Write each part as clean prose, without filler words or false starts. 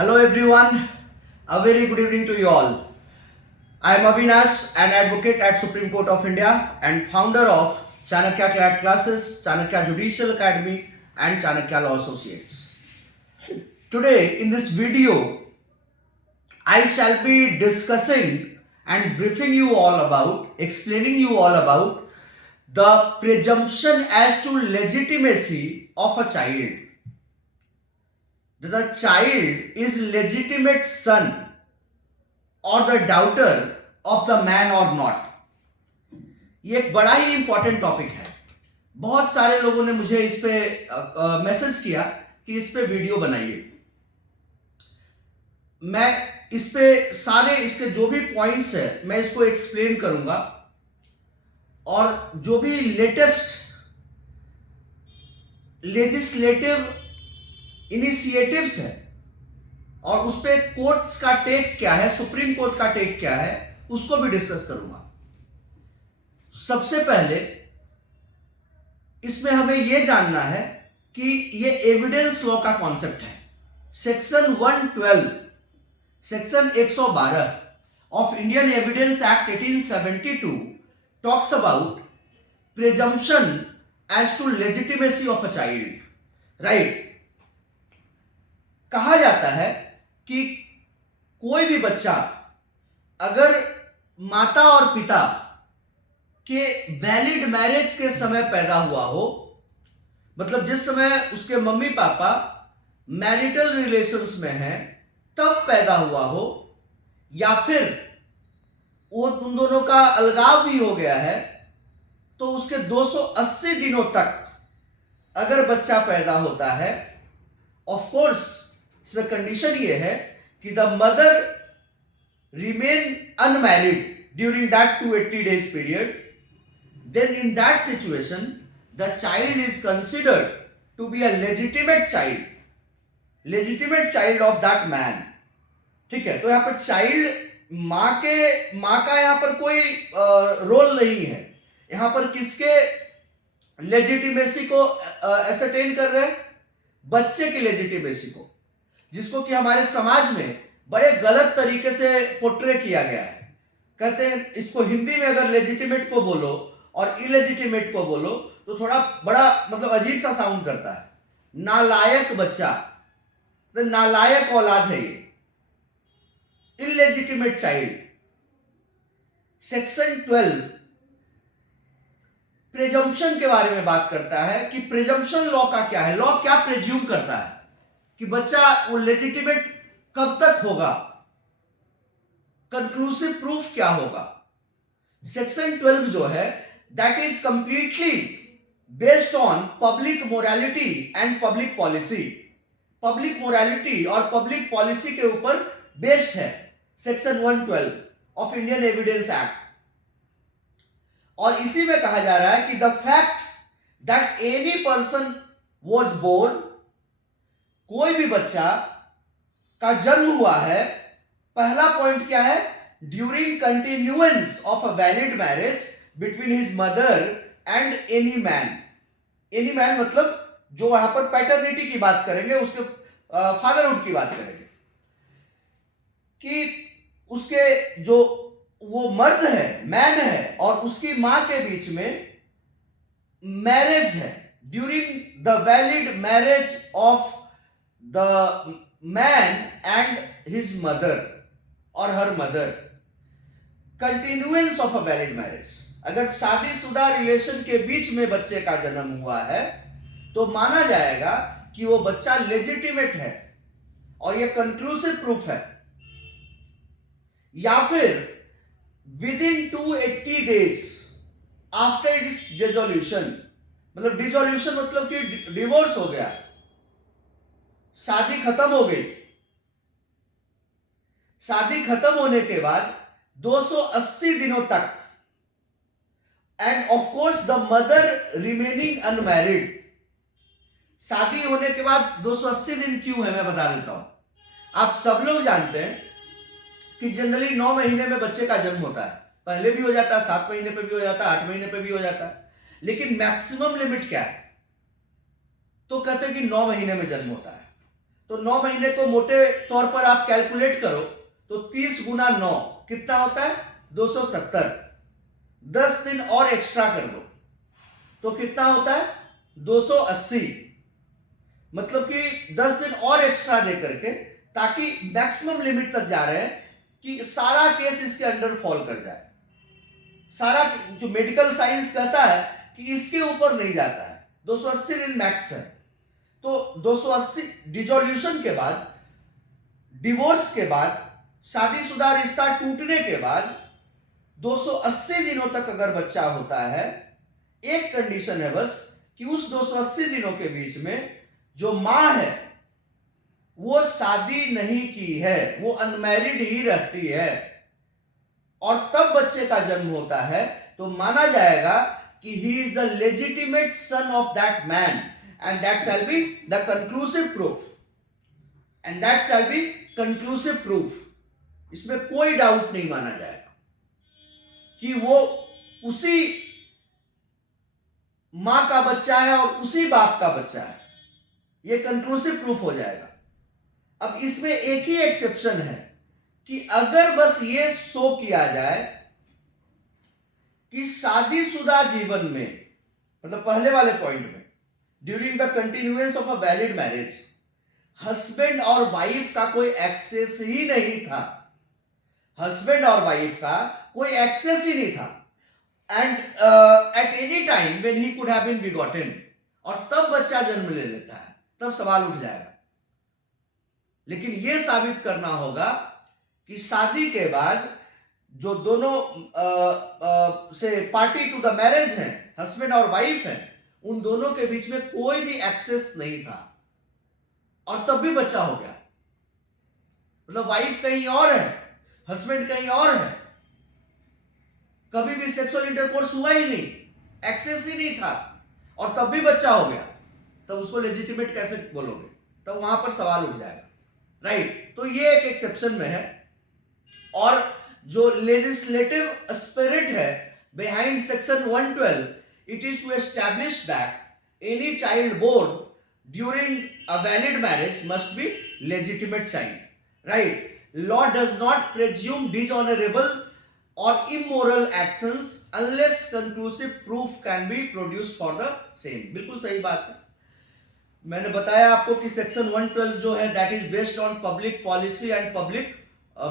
Hello everyone, a very good evening to you all. I am Avinash, an advocate at Supreme Court of India and founder of Chanakya CLAT Classes, Chanakya Judicial Academy and Chanakya Law Associates. Today in this video, I shall be discussing and briefing you all about, explaining you all about the presumption as to legitimacy of a child. The child is legitimate son और the daughter of the man और not. ये एक बड़ा ही important topic है। बहुत सारे लोगों ने मुझे इस पे मैसेज किया कि इस पे वीडियो बनाइए। मैं इस पे सारे इसके जो भी पॉइंट्स है मैं इसको एक्सप्लेन करूंगा और जो भी लेटेस्ट लेजिस्लेटिव इनिशिएटिव्स है और उस पे कोर्ट्स का टेक क्या है, सुप्रीम कोर्ट का टेक क्या है, उसको भी डिस्कस करूंगा। सबसे पहले इसमें हमें यह जानना है कि ये एविडेंस लॉ का कॉन्सेप्ट है। Section 112, section 112 of Indian evidence act 1872 talks about presumption as to legitimacy of a child. Right, कहा जाता है कि कोई भी बच्चा अगर माता और पिता के वैलिड मैरिज के समय पैदा हुआ हो, मतलब जिस समय उसके मम्मी पापा मैरिटल रिलेशंस में हैं तब पैदा हुआ हो, या फिर वो उन दोनों का अलगाव भी हो गया है, तो उसके 280 दिनों तक अगर बच्चा पैदा होता है, ऑफ कोर्स इसमें कंडीशन ये है कि the mother remain unmarried during that 280 days period, then in that situation the child is considered to be a legitimate child of that man। ठीक है, तो यहां पर चाइल्ड मां का यहां पर कोई रोल नहीं है। यहां पर किसके लेजिटिमेसी को एसरटेन कर रहे हैं? बच्चे की लेजिटिमेसी को, जिसको कि हमारे समाज में बड़े गलत तरीके से पोर्ट्रे किया गया है। कहते हैं इसको हिंदी में अगर लेजिटिमेट को बोलो और इलेजिटिमेट को बोलो तो थोड़ा बड़ा मतलब अजीब सा साउंड करता है। नालायक बच्चा, तो नालायक औलाद है ये, इलेजिटिमेट चाइल्ड। सेक्शन 12 प्रिजम्पशन के बारे में बात करता है कि प्रिजम्पशन लॉ का क्या है। लॉ क्या प्रिज्यूम करता है कि बच्चा वो लेजिटिमेट कब तक होगा, कंक्लूसिव प्रूफ क्या होगा। सेक्शन 12 जो है that is completely based on public morality and public policy. Public morality और पब्लिक पॉलिसी के ऊपर बेस्ड है section 112 of Indian evidence act. और इसी में कहा जा रहा है कि the fact that any person was born, कोई भी बच्चा का जन्म हुआ है, पहला पॉइंट क्या है? During continuance of a valid marriage between his mother and any man. Any man मतलब जो वहां पर पैटर्निटी की बात करेंगे, उसके फादरहुड की बात करेंगे, कि उसके जो वो मर्द है, मैन है, और उसकी मां के बीच में मैरिज है, during the valid marriage of the man and his mother और her mother. Continuance of a valid marriage, अगर शादीशुदा रिलेशन के बीच में बच्चे का जन्म हुआ है तो माना जाएगा कि वो बच्चा लेजिटिमेट है और ये कंक्लूसिव प्रूफ है। या फिर with in 280 days after it's dissolution, मतलब डिसोल्यूशन मतलब कि डिवोर्स हो गया, शादी खत्म हो गई। शादी खत्म होने के बाद 280 दिनों तक, end of course the mother remaining unmarried. शादी होने के बाद 280 दिन क्यों है मैं बता देता हूं। आप सब लोग जानते हैं कि जनरली 9 महीने में बच्चे का जन्म होता है, पहले भी हो जाता है, 7 महीने पे भी हो जाता है, 8 महीने पे भी हो जाता है, लेकिन मैक्सिमम लिमिट क्या है? तो कहते हैं कि 9 महीने में जन्म होता है। तो 9 महीने को मोटे तौर पर आप कैलकुलेट करो तो 30 गुना 9 कितना होता है? 270। 10 दिन और एक्स्ट्रा कर दो तो कितना होता है? 280। मतलब कि 10 दिन और एक्स्ट्रा दे करके, ताकि मैक्सिमम लिमिट तक जा रहे हैं कि सारा केस इसके अंडर फॉल कर जाए। सारा जो मेडिकल साइंस कहता है कि इसके ऊपर नहीं जाता है, 280 दिन मैक्स है। तो 280 डिजोल्यूशन के बाद, डिवोर्स के बाद, शादीशुदा रिश्ता टूटने के बाद 280 दिनों तक अगर बच्चा होता है, एक कंडीशन है बस कि उस 280 दिनों के बीच में जो मां है वो शादी नहीं की है, वो अनमैरिड ही रहती है, और तब बच्चे का जन्म होता है तो माना जाएगा कि he is the legitimate son of that man, and that shall be the conclusive proof, and that shall be conclusive proof. इसमें कोई डाउट नहीं माना जाएगा कि वो उसी मां का बच्चा है और उसी बाप का बच्चा है, ये कंक्लूसिव प्रूफ हो जाएगा। अब इसमें एक ही एक्सेप्शन है कि अगर बस ये शो किया जाए कि शादीशुदा जीवन में, मतलब पहले वाले पॉइंट में, during the continuance of a valid marriage husband और वाइफ का कोई एक्सेस ही नहीं था, हस्बैंड और वाइफ का कोई एक्सेस ही नहीं था, and at any time when he could have been begotten, और तब बच्चा जन्म ले लेता है, तब सवाल उठ जाएगा। लेकिन यह साबित करना होगा कि शादी के बाद जो दोनों से पार्टी टू द मैरिज हैं, हस्बैंड और वाइफ हैं, उन दोनों के बीच में कोई भी एक्सेस नहीं था, और तब भी बच्चा हो गया। मतलब वाइफ कहीं और है, हस्बैंड कहीं और है, कभी भी सेक्सुअल इंटरकोर्स हुआ ही नहीं, एक्सेस ही नहीं था, और तब भी बच्चा हो गया, तब उसको लेजिटिमेट कैसे बोलोगे? तब वहां पर सवाल उठ जाएगा, राइट? तो ये एक एक्सेप्शन में है। और जो लेजिस्लेटिव स्पिरिट है behind section 112, it is to establish that any child born during a valid marriage must be legitimate child, right? Law does not presume dishonourable or immoral actions unless conclusive proof can be produced for the same। बिल्कुल सही बात है। मैंने बताया आपको कि section 112 जो है that is based on public policy and public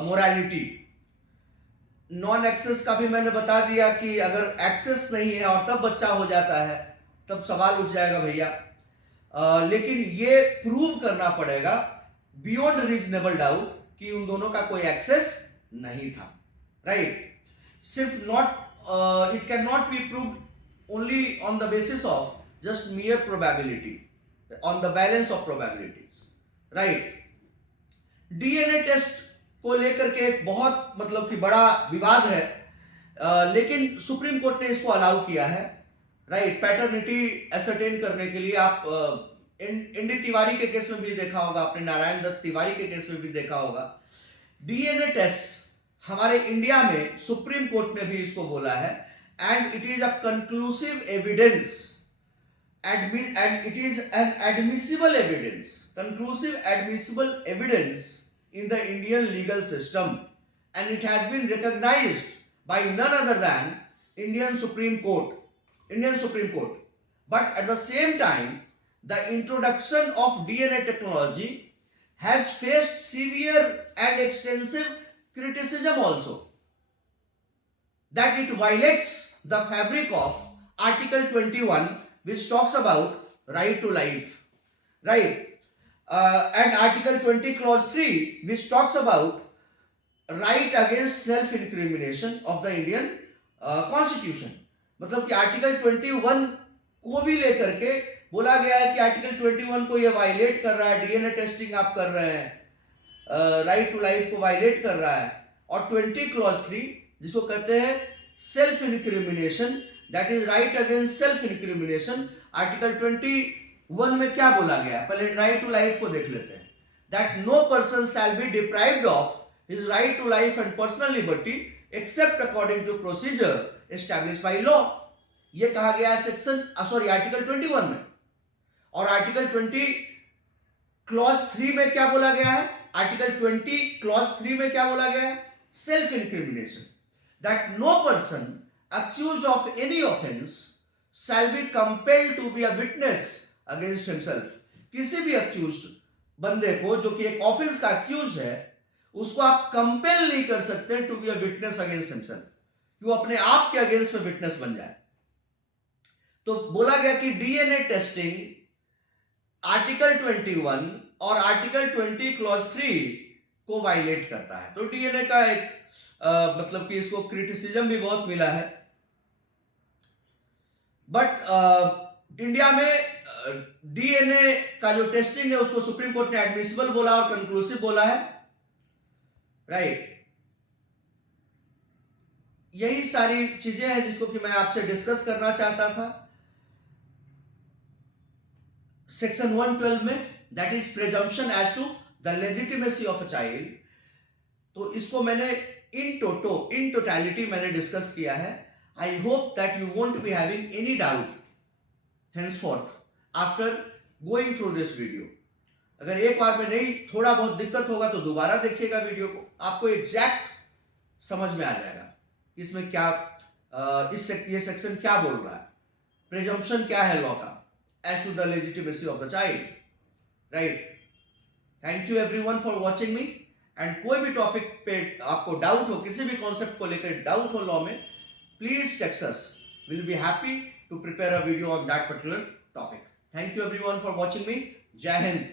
morality. Non access का भी मैंने बता दिया कि अगर एक्सेस नहीं है और तब बच्चा हो जाता है, तब सवाल उठ जाएगा भैया। लेकिन ये प्रूव करना पड़ेगा बियॉन्ड रीजनेबल डाउट कि उन दोनों का कोई एक्सेस नहीं था, राइट? सिर्फ not it can not be proved only on the basis of just mere probability, on the balance of probabilities, right? DNA test को लेकर के एक बहुत मतलब कि बड़ा विवाद है, लेकिन सुप्रीम कोर्ट ने इसको अलाउ किया है, राइट? पैटर्निटी एसरटेन करने के लिए। आप एनडी तिवारी के केस में भी देखा होगा, आपने नारायण दत्त तिवारी के केस में भी देखा होगा। डीएनए टेस्ट हमारे इंडिया में सुप्रीम कोर्ट ने भी इसको बोला है, and it is a conclusive evidence, and it is an admissible evidence, conclusive admissible evidence in the Indian legal system, and it has been recognized by none other than Indian Supreme Court. But at the same time, the introduction of DNA technology has faced severe and extensive criticism also, that it violates the fabric of Article 21, which talks about right to life, right? And Article 20 clause 3, which talks about right against self incrimination of the Indian Constitution। मतलब कि article 21 को भी लेकर के बोला गया है कि आर्टिकल 21 को ये वायलेट कर रहा है, डीएनए टेस्टिंग आप कर रहे हैं, राइट टू लाइफ को वायलेट कर रहा है। और 20 क्लॉज 3 जिसको कहते हैं self incrimination, that is right against self incrimination. Article 21 में क्या बोला गया, पहले राइट टू लाइफ को देख लेते हैं। That no person shall be deprived of his right to life and personal liberty except according to procedure established by law. ये कहा गया है आर्टिकल 21 में। और आर्टिकल 20 क्लॉज 3 में क्या बोला गया है? आर्टिकल 20 क्लॉज 3 में क्या बोला गया है? Self incrimination, that no person accused of any offence shall be compelled to be a witness against himself. किसी भी अक्यूज्ड बंदे को जो कि एक ऑफेंस का अक्यूज है, उसको आप कंपेल नहीं कर सकते to be a witness against himself, कि वो अपने आप के अगेंस्ट में विटनेस बन जाए। तो बोला गया कि डीएनए टेस्टिंग आर्टिकल 21 और आर्टिकल 20 क्लॉज 3 को वायलेट करता है। तो डीएनए का एक मतलब कि इसको क्रिटिसिज्म भी बहुत मिला है, बट इंडिया में डीएनए का जो टेस्टिंग है उसको सुप्रीम कोर्ट ने एडमिसिबल बोला और कंक्लूसिव बोला है, राइट। यही सारी चीजें हैं जिसको कि मैं आपसे डिस्कस करना चाहता था। सेक्शन 112 में, that is presumption as to the legitimacy of a child, तो इसको मैंने इन टोटलिटी मैंने डिस्कस किया है। I hope that you won't be having any doubt henceforth after going through this video. अगर एक बार में नहीं, थोड़ा बहुत दिक्कत होगा तो दोबारा देखिएगा वीडियो को, आपको एग्जैक्ट समझ में आ जाएगा इसमें क्या ये सेक्शन क्या बोल रहा है, प्रिजम्पशन क्या है लॉ का as to the legitimacy of the child, right. Thank you everyone for watching me, and कोई भी टॉपिक पे आपको डाउट हो, किसी भी कॉन्सेप्ट को लेकर डाउट हो लॉ में, please text us, will be happy to prepare a video on that particular topic. Thank you everyone for watching me. Jai Hind.